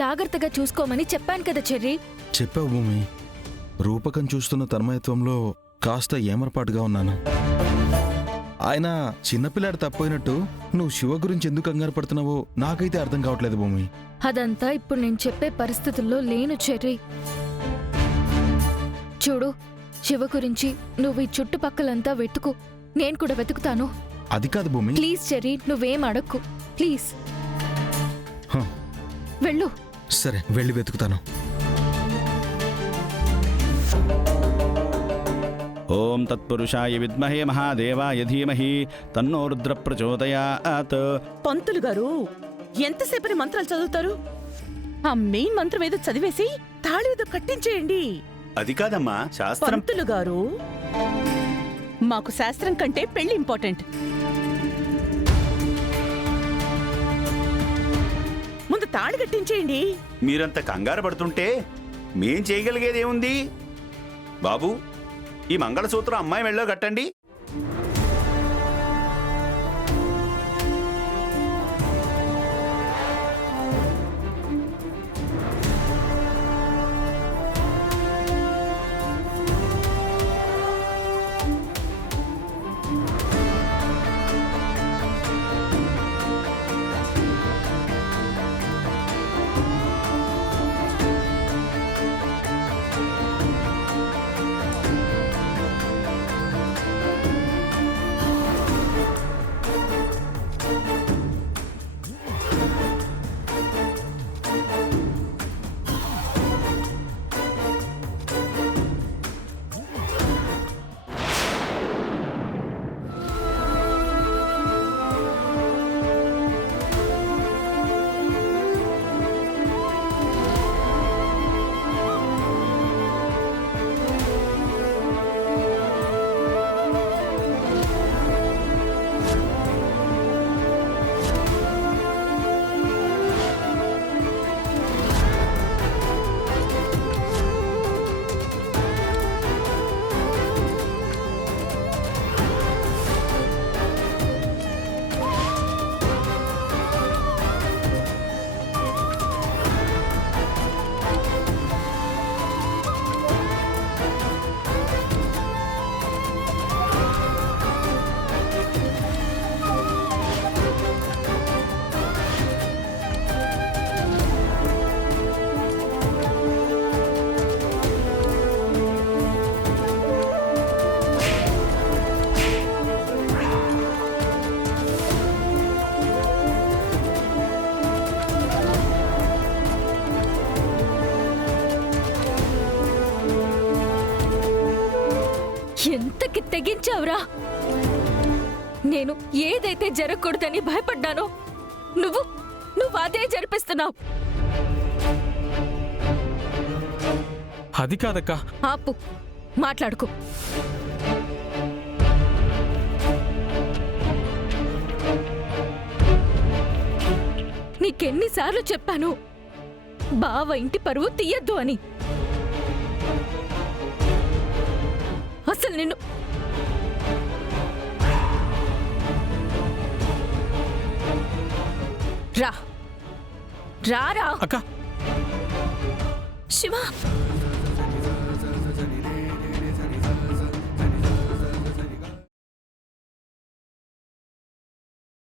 జాగ్రత్తగా చూసుకోమని చెప్పాను కదా చెర్రీ. చెప్పావు భూమి. రూపకం చూస్తున్న తన్మయత్వంలో కాస్త ఏమరపాటుగా ఉన్నాను. ఆయన చిన్నపిల్లాడు తప్పైనట్టు నువ్వు శివ గురించి ఎందుకు కంగారు పడుతున్నావో నాకైతే అర్థం కావట్లేదు భూమి. అదంతా ఇప్పుడు నేను చెప్పే పరిస్థితుల్లో లేను చెర్రీ. చూడు, శివ గురించి నువ్వు ఈ చుట్టుపక్కలంతా వెతుకు, నేను కూడా వెతుకుతాను. అది కాదు భూమి. ప్లీజ్ చెర్రీ, నువ్వేం అడక్కు ప్లీజ్. వెళ్ళు. సరే, వెళ్ళి వెతుకుతాను. ఓం తత్పురుషాయ విద్మహే మహాదేవాయ ధీమహి తన్నో రుద్ర ప్రచోదయాత్. పంతులు గారు ఎంతసేపని మంత్రాలు చదువుతారు? ఆ మెయిన్ మంత్రం ఏదో చదివేసి తాళి ఏదో కట్టించేయండి. అది కాదమ్మా, శాస్త్రం. పంతులు గారు, మాకు శాస్త్రం కంటే పెళ్లి ఇంపార్టెంట్. ముందు తాళి కట్టించేయండి. మీరంత కంగారు పడుతుంటే మేం చేయగలిగేదేముంది? బాబు, ఈ మంగళసూత్రం అమ్మాయి మెళ్ళో కట్టండి. ఎంతకి తెగించావురా? నేను ఏదైతే జరగకూడదని భయపడ్డానో నువ్వు అదే జరిపిస్తున్నావు. అది కాదక్క. ఆపు, మాట్లాడుకో. నీకెన్నిసార్లు చెప్పాను బావ ఇంటి పరువు తీయద్దు అని? అసలు నిన్ను రా రా రా అక్క, శివ.